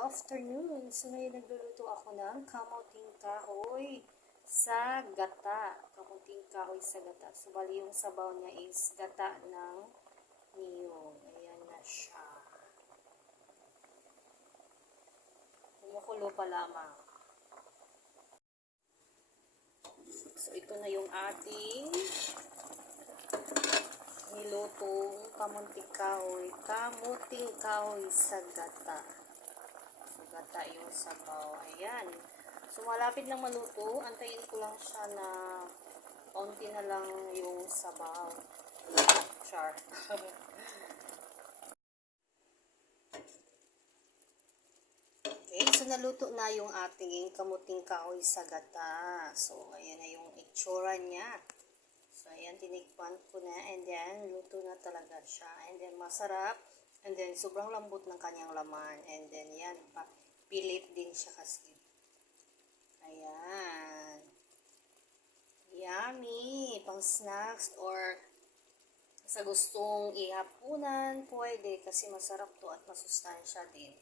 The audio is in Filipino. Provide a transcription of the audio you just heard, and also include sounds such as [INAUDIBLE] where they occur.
afternoon. So ngayon nagluluto ako ng kamuting kahoy sa gata. Kamuting kahoy sa gata. So bali yung sabaw niya is gata ng niyog. Ayan na siya. Kumukulo pa lamang. So ito na yung ating nilutong kamunting kahoy. Kamuting kahoy sa gata. Sa gata yung sabaw. Ayan. So, malapit lang maluto. Antayin ko lang siya na kaunti na lang yung sabaw. Char. [LAUGHS] okay, so naluto na yung ating kamuting kahoy sa gata. So, ayan na yung itsura niya. So, ayan, tinikpan ko na. And then, luto na talaga siya. And then, masarap. And then, sobrang lambot ng kanyang laman. And then, yan, pa, pilit din siya kasi. Ayan. Yummy! Pang snacks or sa gustong ihapunan, pwede kasi masarap to at masustansya din.